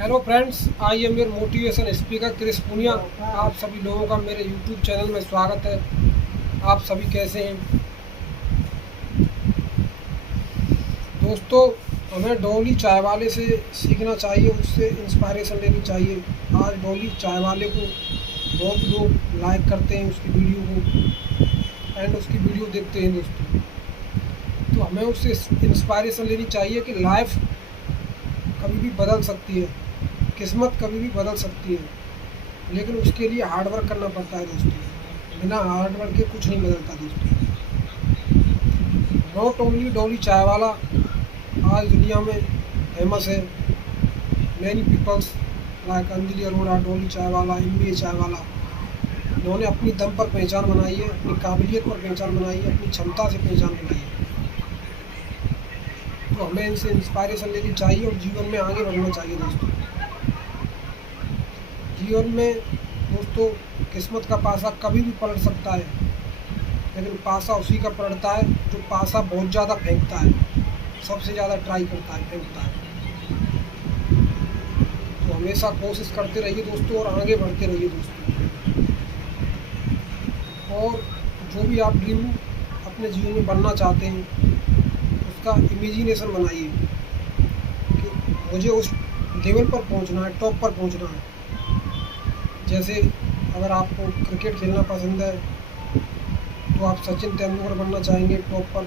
Hello friends, I am your motivation speaker Chris Punia. आप सभी लोगों का मेरे यूट्यूब चैनल में स्वागत है। आप सभी कैसे हैं दोस्तों? हमें डॉली चाय वाले से सीखना चाहिए, उससे इंस्पायरेशन लेनी चाहिए। आज डॉली चाय वाले को बहुत लोग लाइक करते हैं, उसकी वीडियो को एंड उसकी वीडियो देखते हैं दोस्तों। तो हमें उससे इंस्पायरेशन लेनी चाहिए कि लाइफ कभी भी बदल सकती है, किस्मत कभी भी बदल सकती है, लेकिन उसके लिए हार्ड वर्क करना पड़ता है दोस्तों। बिना हार्ड वर्क के कुछ नहीं बदलता दोस्तों। नॉट ओनली डॉली चाय वाला आज दुनिया में फेमस है। Many peoples like Anjali Arora, Dolly Chai Wala, MBA चाय वाला, इन्होंने अपनी दम पर पहचान बनाई है, अपनी काबिलियत पर पहचान बनाई है, अपनी क्षमता से पहचान बनाई है। तो हमें इनसे इंस्पायरेशन लेनी चाहिए और जीवन में आगे बढ़ना चाहिए दोस्तों। जीवन में दोस्तों किस्मत का पासा कभी भी पलट सकता है, लेकिन पासा उसी का पलटता है जो पासा बहुत ज़्यादा फेंकता है, सबसे ज़्यादा ट्राई करता है, फेंकता है। तो हमेशा कोशिश करते रहिए दोस्तों और आगे बढ़ते रहिए दोस्तों। और जो भी आप ड्रीम अपने जीवन में बनना चाहते हैं, उसका इमेजिनेशन बनाइए कि मुझे उस लेवल पर पहुंचना है, टॉप पर पहुंचना है। जैसे अगर आपको क्रिकेट खेलना पसंद है तो आप सचिन तेंदुलकर बनना चाहेंगे टॉप पर,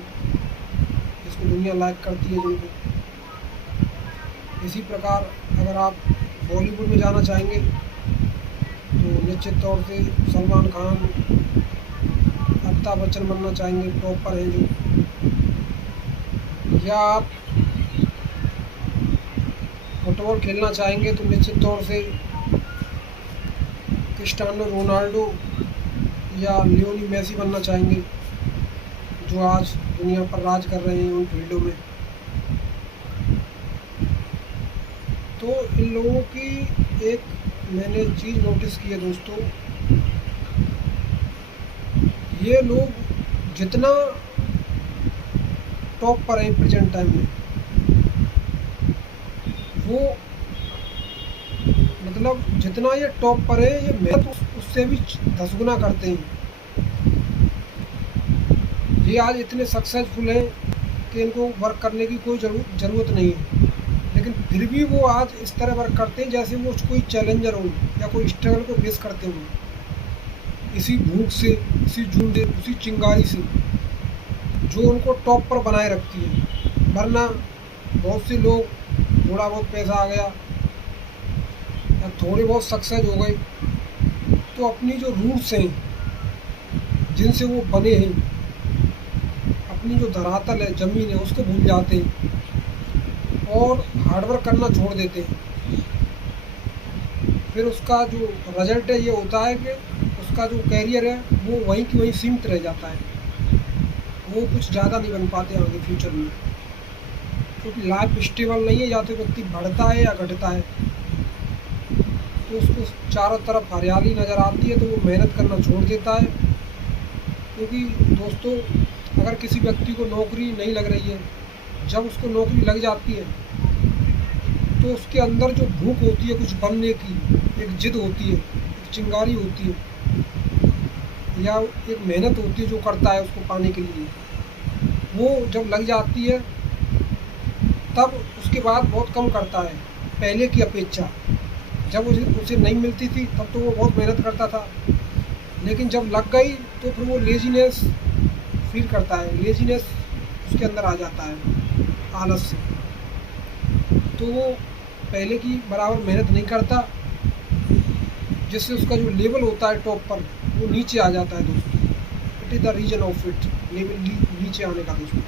जिसको दुनिया लाइक करती है जिनको। इसी प्रकार अगर आप बॉलीवुड में जाना चाहेंगे तो निश्चित तौर से सलमान खान, अमिताभ बच्चन बनना चाहेंगे, टॉप पर हैं जो। या आप फुटबॉल खेलना चाहेंगे तो निश्चित तौर से क्रिस्टियानो रोनाल्डो या लियोनेल मेसी बनना चाहेंगे, जो आज दुनिया पर राज कर रहे हैं उन फील्डों में। तो इन लोगों की एक मैंने चीज़ नोटिस की है दोस्तों, ये लोग जितना टॉप पर हैं प्रेजेंट टाइम में, वो मतलब जितना ये टॉप पर है, ये मेहनत उससे भी 10 गुना करते हैं। ये आज इतने सक्सेसफुल हैं कि इनको वर्क करने की कोई ज़रूरत नहीं है, लेकिन फिर भी वो आज इस तरह वर्क करते हैं जैसे वो कोई चैलेंजर हो या कोई स्ट्रगल को फेस करते हों, इसी भूख से, इसी झुंड से, उसी चिंगारी से जो उनको टॉप पर बनाए रखती है। वरना बहुत से लोग, थोड़ा बहुत पैसा आ गया या थोड़े बहुत सक्सेस हो गए, तो अपनी जो रूट्स हैं जिनसे वो बने हैं, अपनी जो धरातल है, ज़मीन है, उसको भूल जाते हैं और हार्डवर्क करना छोड़ देते हैं। फिर उसका जो रिजल्ट है ये होता है कि उसका जो कैरियर है वो वहीं की वहीं सीमित रह जाता है, वो कुछ ज़्यादा नहीं बन पाते आगे फ्यूचर में, क्योंकि लाइफ स्टेबल नहीं है। या तो व्यक्ति बढ़ता है या घटता है, तो उसको चारों तरफ हरियाली नज़र आती है तो वो मेहनत करना छोड़ देता है। क्योंकि दोस्तों अगर किसी व्यक्ति को नौकरी नहीं लग रही है, जब उसको नौकरी लग जाती है तो उसके अंदर जो भूख होती है कुछ बनने की, एक जिद होती है, एक चिंगारी होती है, या एक मेहनत होती है जो करता है उसको पाने के लिए, वो जब लग जाती है तब उसके बाद बहुत कम करता है पहले की अपेक्षा। जब उसे नहीं मिलती थी तब तो वो बहुत मेहनत करता था, लेकिन जब लग गई तो फिर वो लेजीनेस फील करता है, लेजीनेस उसके अंदर आ जाता है, आलस से। तो वो पहले की बराबर मेहनत नहीं करता, जिससे उसका जो लेवल होता है टॉप पर वो नीचे आ जाता है दोस्तों। It is the reason of it, level नीचे आने का दोस्तों।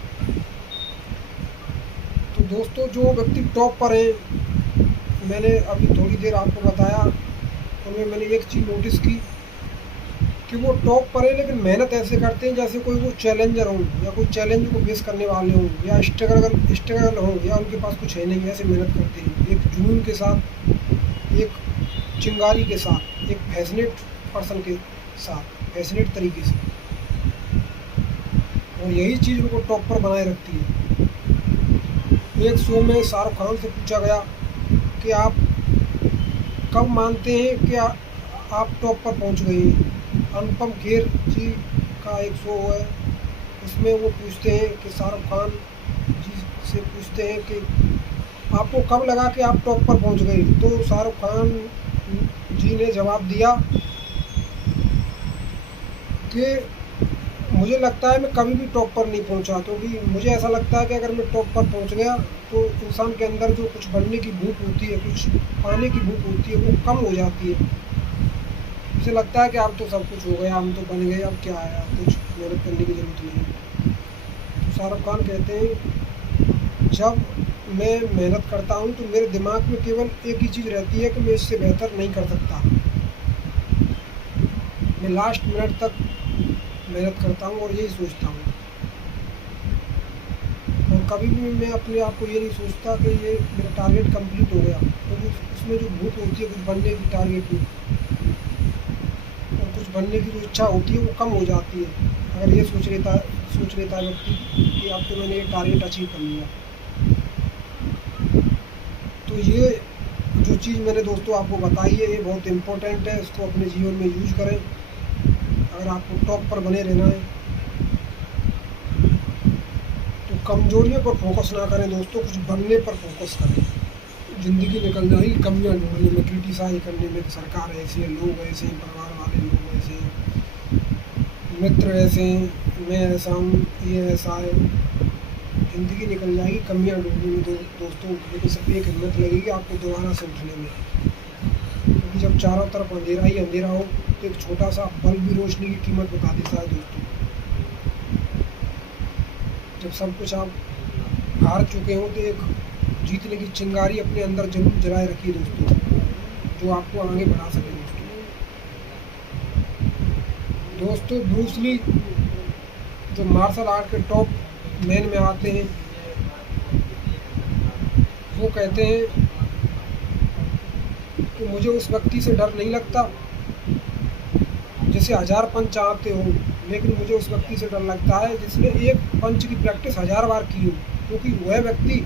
तो दोस्तों जो व्यक्ति टॉप पर है, मैंने अभी थोड़ी देर आपको बताया, उनमें मैंने एक चीज़ नोटिस की कि वो टॉप पर है लेकिन मेहनत ऐसे करते हैं जैसे कोई वो चैलेंजर हो या कोई चैलेंज को फेस करने वाले हों, या स्ट्रगल हो, या उनके पास कुछ है नहीं, ऐसे मेहनत करते हैं एक जुनून के साथ, एक चिंगारी के साथ, एक पैशनेट पर्सन के साथ, पैशनेट तरीके से। और यही चीज़ उनको टॉप पर बनाए रखती है। एक शो में शाहरुख खान से पूछा गया कि आप कब मानते हैं कि आप टॉप पर पहुंच गए हैं। अनुपम खेर जी का एक शो है, उसमें वो पूछते हैं कि शाहरुख खान जी से पूछते हैं कि आपको कब लगा कि आप टॉप पर पहुंच गए। तो शाहरुख खान जी ने जवाब दिया कि मुझे लगता है मैं कभी भी टॉप पर नहीं पहुंचा, क्योंकि मुझे ऐसा लगता है कि अगर मैं टॉप पर पहुंच गया तो इंसान के अंदर जो कुछ बनने की भूख होती है, कुछ पाने की भूख होती है, वो कम हो जाती है। मुझे लगता है कि अब तो सब कुछ हो गया, हम तो बन गए, अब क्या है, अब कुछ मेहनत करने की ज़रूरत नहीं है। तो शाहरुख खान कहते हैं जब मैं मेहनत करता हूँ तो मेरे दिमाग में केवल एक ही चीज़ रहती है कि मैं इससे बेहतर नहीं कर सकता। मैं लास्ट मिनट तक मेहनत करता हूँ और यही सोचता हूँ, और कभी भी मैं अपने आप को ये नहीं सोचता कि ये मेरा टारगेट कंप्लीट हो गया, क्योंकि उसमें जो भूख होती है कुछ बनने की टारगेट में, और कुछ बनने की जो इच्छा होती है वो कम हो जाती है अगर ये सोच लेता है व्यक्ति कि अब तो मैंने ये टारगेट अचीव कर लिया। तो ये जो चीज़ मैंने दोस्तों आपको बताई है ये बहुत इम्पोर्टेंट है, इसको अपने जीवन में यूज करें। अगर आपको टॉप पर बने रहना है तो कमजोरियों पर फोकस ना करें दोस्तों, कुछ बनने पर फोकस करें। ज़िंदगी निकल जाएगी कमियां ढूंढने में, क्रिटिसाइज करने में, सरकार ऐसी है, लोग ऐसे हैं, परिवार वाले लोग ऐसे हैं, मित्र ऐसे हैं, मैं ऐसा हूँ, ये ऐसा है। ज़िंदगी निकल जाएगी कमियां ढूंढने में दोस्तों, लेकिन सिर्फ एक हिम्मत लगेगी आपको दोबारा से उठने में। क्योंकि जब चारों तरफ अंधेरा ही अंधेरा हो तो एक छोटा सा बल्ब भी रोशनी की कीमत बता देता है दोस्तों। जब सब कुछ आप हार चुके हो तो एक जीतने की चिंगारी अपने अंदर जरूर जलाए रखिए दोस्तों, जो आपको आगे बढ़ा सके दोस्तों। ब्रूस ली जो मार्शल आर्ट के टॉप मैन में आते हैं, वो कहते हैं कि मुझे उस व्यक्ति से डर नहीं लगता जिसे 1000 पंच आते हो, लेकिन मुझे उस व्यक्ति से डर लगता है जिसने एक पंच की प्रैक्टिस 1000 बार की हो, क्योंकि वह व्यक्ति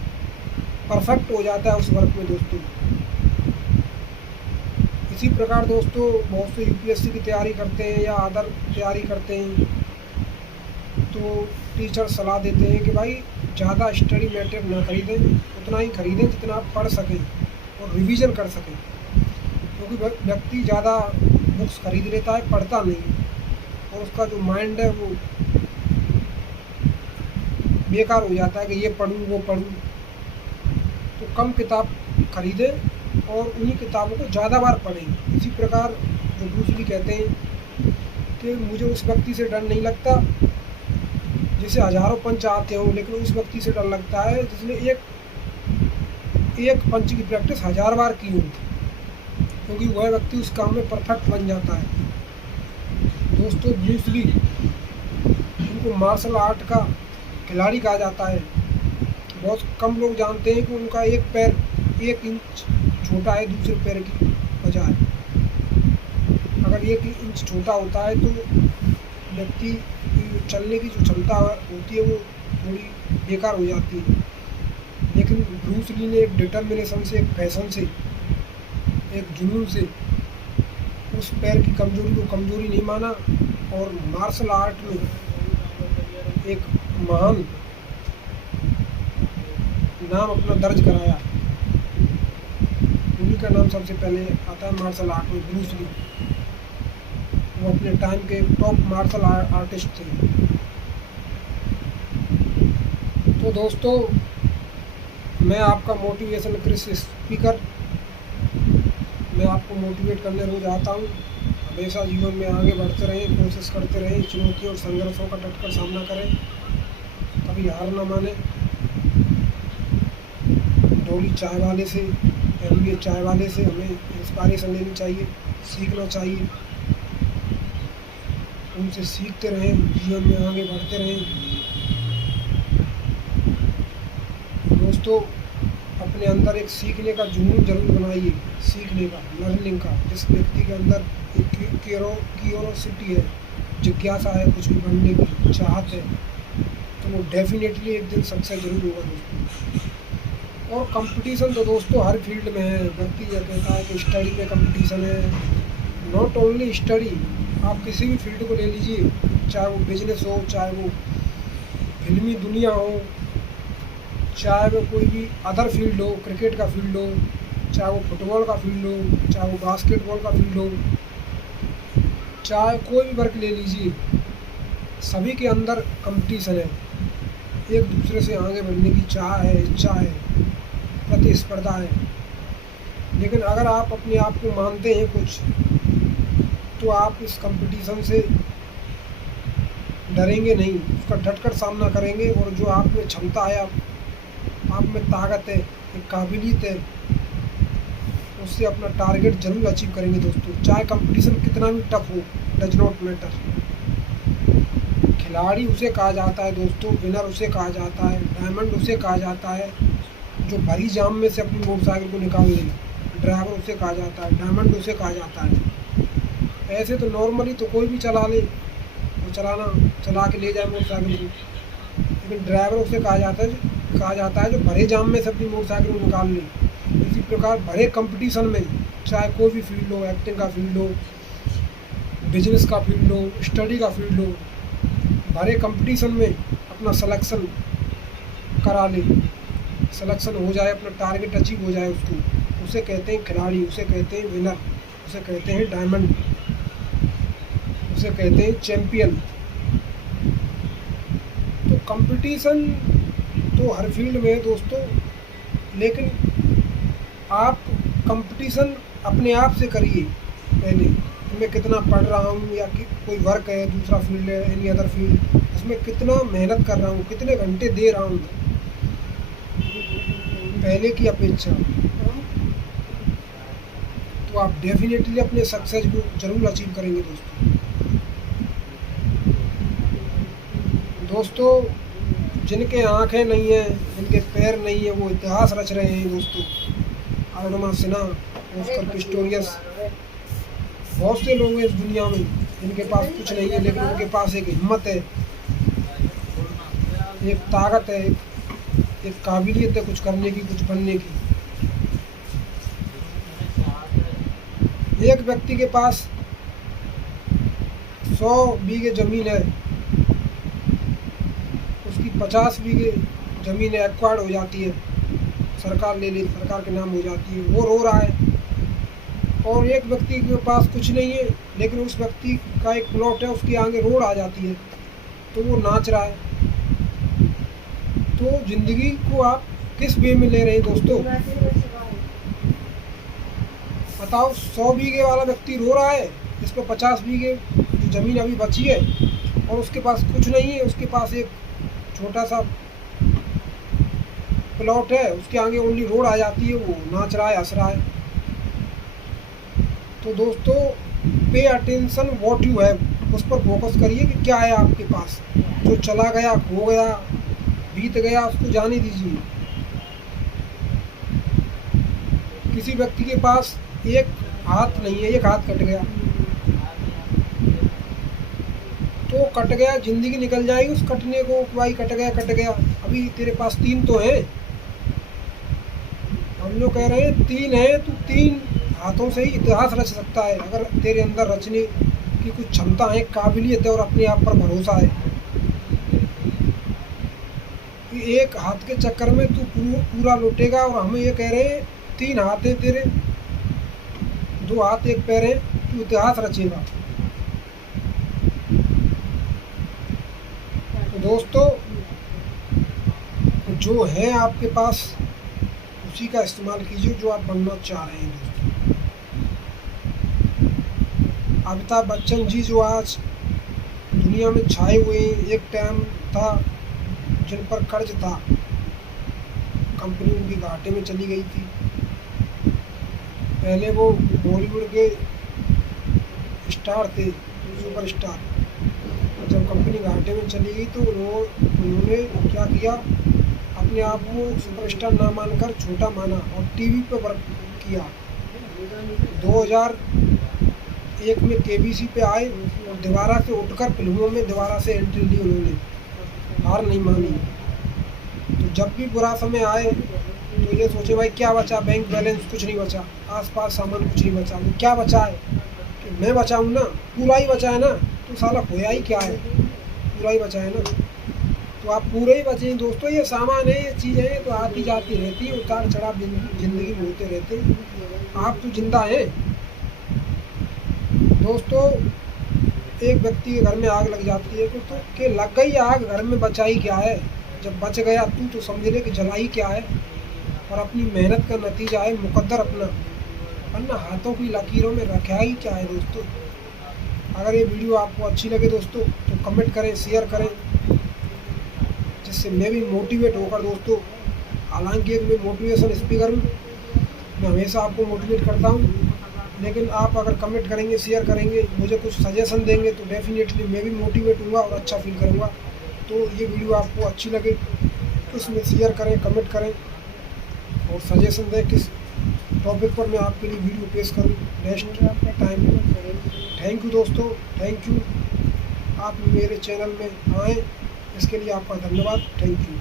परफेक्ट हो जाता है उस वर्क में दोस्तों। इसी प्रकार दोस्तों बहुत से यूपीएससी की तैयारी करते हैं या अदर तैयारी करते हैं तो टीचर सलाह देते हैं कि भाई ज़्यादा स्टडी मैटर ना खरीदें, उतना ही खरीदें जितना आप पढ़ सकें और रिवीजन कर सकें, क्योंकि व्यक्ति ज़्यादा बुक्स खरीद लेता है, पढ़ता नहीं, और उसका जो माइंड है वो बेकार हो जाता है कि ये पढ़ूँ वो पढ़ूँ। तो कम किताब खरीदें और उन्हीं किताबों को ज़्यादा बार पढ़ें। इसी प्रकार जो ब्रूस ली कहते हैं कि मुझे उस व्यक्ति से डर नहीं लगता जिसे हज़ारों पंच आते हों, लेकिन उस व्यक्ति से डर लगता है जिसने एक पंच की प्रैक्टिस 1000 बार की हो, क्योंकि वह व्यक्ति उस काम में परफेक्ट बन जाता है दोस्तों। ब्रूस ली उनको मार्शल आर्ट का खिलाड़ी कहा जाता है। बहुत कम लोग जानते हैं कि उनका एक पैर 1 इंच छोटा है दूसरे पैर की बजाय। अगर 1 इंच छोटा होता है तो व्यक्ति की चलने की जो क्षमता होती है वो थोड़ी बेकार हो जाती है, लेकिन ब्रूस ली ने एक डिटर्मिनेशन से, एक पैशन से, एक जुनून से उस पैर की कमजोरी को कमजोरी नहीं माना और मार्शल आर्ट में एक महान नाम अपना दर्ज कराया। उन्हीं का नाम सबसे पहले आता है मार्शल आर्ट में, ब्रूस ली। वो अपने टाइम के टॉप मार्शल आर्टिस्ट थे। तो दोस्तों मैं आपका मोटिवेशन क्रिस स्पीकर, मैं आपको मोटिवेट करने रोज आता हूँ। हमेशा जीवन में आगे बढ़ते रहें, कोशिश करते रहें, चुनौतियों और संघर्षों का डटकर सामना करें, कभी हार न माने। डोली चाय वाले से, MBA चाय वाले से हमें इंस्पायरेशन लेनी चाहिए, सीखना चाहिए, उनसे सीखते रहें, जीवन में आगे बढ़ते रहें। दोस्तों अपने अंदर एक सीखने का जुनून जरूर बनाइए, सीखने का, लर्निंग का। जिस व्यक्ति के अंदर एक क्यूरोसिटी है, जिज्ञासा है, कुछ भी बनने की चाहत है, तो वो डेफिनेटली एक दिन सक्सेस जरूर होगा दोस्तों। और कंपटीशन तो दोस्तों हर फील्ड में है। व्यक्ति यह कहता है कि स्टडी में कंपटीशन है, नॉट ओनली स्टडी, आप किसी भी फील्ड को ले लीजिए, चाहे वो बिजनेस हो, चाहे वो फिल्मी दुनिया हो, चाहे वो कोई भी अदर फील्ड हो, क्रिकेट का फील्ड हो, चाहे वो फुटबॉल का फील्ड हो, चाहे वो बास्केटबॉल का फील्ड हो, चाहे कोई भी वर्क ले लीजिए, सभी के अंदर कंपटीशन है। एक दूसरे से आगे बढ़ने की चाह है, इच्छा है, प्रतिस्पर्धा है। लेकिन अगर आप अपने आप को मानते हैं कुछ, तो आप इस कंपटीशन से डरेंगे नहीं, उसका डटकर सामना करेंगे। और जो आप में क्षमता है, आप में ताकत है, एक काबिलियत है, उससे अपना टारगेट जरूर अचीव करेंगे दोस्तों। चाहे कंपटीशन कितना भी टफ हो, डज नॉट मैटर। खिलाड़ी उसे कहा जाता है दोस्तों, विनर उसे कहा जाता है, डायमंड उसे कहा जाता है जो भरी जाम में से अपनी मोटरसाइकिल को निकाल ले। ड्राइवर उसे कहा जाता है, डायमंड उसे कहा जाता है। ऐसे तो नॉर्मली तो कोई भी चला ले, वो चला के ले जाए मोटरसाइकिल को, लेकिन ड्राइवर उसे कहा जाता है जो भरे जाम में से अपनी मोटरसाइकिल को निकाल ले। इसी प्रकार भरे कंपटीशन में, चाहे कोई भी फील्ड हो, एक्टिंग का फील्ड हो, बिजनेस का फील्ड हो, स्टडी का फील्ड हो, भरे कंपटीशन में अपना सिलेक्शन करा ले, सिलेक्शन हो जाए, अपना टारगेट अचीव हो जाए, उसे कहते हैं खिलाड़ी, उसे कहते हैं विनर, उसे कहते हैं डायमंड, उसे कहते हैं चैंपियन। तो कंपटीशन तो हर फील्ड में है दोस्तों, लेकिन आप कंपटीशन अपने आप से करिए। पहले मैं कितना पढ़ रहा हूँ, या कि कोई वर्क है, दूसरा फील्ड है, एनी अदर फील्ड, उसमें कितना मेहनत कर रहा हूँ, कितने घंटे दे रहा हूँ पहले की अपेक्षा, तो आप डेफिनेटली अपने सक्सेस को जरूर अचीव करेंगे दोस्तों। जिनके आंखें नहीं हैं, जिनके पैर नहीं है, वो इतिहास रच रहे हैं दोस्तों। अरुणिमा सिन्हा, ऑस्कर पिस्टोरियस, बहुत से लोग हैं इस दुनिया में जिनके पास कुछ नहीं है, लेकिन उनके पास एक हिम्मत है, एक ताकत है, एक काबिलियत है कुछ करने की, कुछ बनने की। एक व्यक्ति के पास 100 बीघे ज़मीन है, उसकी 50 बीघे ज़मीन एक्वायर्ड हो जाती है, सरकार ले ली, सरकार के नाम हो जाती है, वो रो रहा है। और एक व्यक्ति के पास कुछ नहीं है, लेकिन उस व्यक्ति का एक प्लॉट है, उसके आगे रोड आ जाती है, तो वो नाच रहा है। तो ज़िंदगी को आप किस वे में ले रहे हैं दोस्तों? बताओ, 100 बीघे वाला व्यक्ति रो रहा है, इस पर 50 बीघे जो ज़मीन अभी बची है, और उसके पास कुछ नहीं है, उसके पास एक छोटा सा प्लॉट है, उसके आगे ओनली रोड आ जाती है, वो नाच रहा है, हंस रहा है। तो दोस्तों, pay attention what you have, उस पर फोकस करिए कि क्या है आपके पास। जो चला गया, खो गया, बीत गया, उसको जाने दीजिए। किसी व्यक्ति के पास एक हाथ नहीं है, एक हाथ कट गया तो कट गया, जिंदगी निकल जाएगी उस कटने को, भाई कट गया, अभी तेरे पास 3 तो है। हम लोग कह रहे हैं 3 है, तो 3 हाथों से ही इतिहास रच सकता है, अगर तेरे अंदर रचने की कुछ क्षमता है, काबिलियत है और अपने आप पर भरोसा है। एक हाथ के चक्कर में तू पूरा लौटेगा, और हमें ये कह रहे हैं 3 हाथ है तेरे, 2 हाथ 1 पैर है, तू इतिहास रचेगा। तो दोस्तों, जो है आपके पास उसी का इस्तेमाल कीजिए, जो आप बनना चाह रहे हैं दोस्तों। अमिताभ बच्चन जी जो आज दुनिया में छाए हुए हैं, एक टाइम था जिन पर कर्ज था, कंपनी उनकी घाटे में चली गई थी। पहले वो बॉलीवुड के स्टार थे, सुपर स्टार। जब कंपनी घाटे में चली गई तो उन्होंने क्या किया, अपने आप को सुपरस्टार ना मानकर छोटा माना और टीवी पर वर्क किया। 2001 में केबीसी पे आए और दोबारा से उठकर फिल्मों में दोबारा से एंट्री ली उन्होंने, हार नहीं मानी। तो जब भी बुरा समय आए तो तो ये सोचे भाई क्या बचा, बैंक बैलेंस कुछ नहीं बचा, आसपास सामान कुछ नहीं बचा, वो क्या बचा है कि मैं बचाऊँ ना, पूरा ही बचा है ना, तो साला खोया ही क्या है, पूरा ही बचा है ना। तो आप पूरे ही बचे हैं दोस्तों। ये सामान है, ये चीज़ें हैं तो आती जाती रहती है, उतार चढ़ाव जिंदगी में होते रहते हैं। आप तो जिंदा हैं दोस्तों। एक व्यक्ति के घर में आग लग जाती है तो के लग गई आग, घर में बचाई क्या है, जब बच गया तू तो समझ ले कि जलाई क्या है। और अपनी मेहनत का नतीजा है मुकद्दर अपना, वरना हाथों की लकीरों में रखा ही क्या है दोस्तों। अगर ये वीडियो आपको अच्छी लगे दोस्तों तो कमेंट करें, शेयर करें, जिससे मैं भी मोटिवेट होकर दोस्तों, हालांकि एक मैं मोटिवेशन स्पीकर हूँ, मैं हमेशा आपको मोटिवेट करता हूँ, लेकिन आप अगर कमेंट करेंगे, शेयर करेंगे, मुझे कुछ सजेशन देंगे तो डेफिनेटली मैं भी मोटिवेट हूँगा और अच्छा फील करूँगा। तो ये वीडियो आपको अच्छी लगे तो इसमें शेयर करें, कमेंट करें और सजेशन दें किस टॉपिक पर मैं आपके लिए वीडियो पेश करूँ नेक्स्ट टाइम। थैंक यू दोस्तों, थैंक यू। आप मेरे चैनल में आएँ, इसके लिए आपका धन्यवाद। Thank you.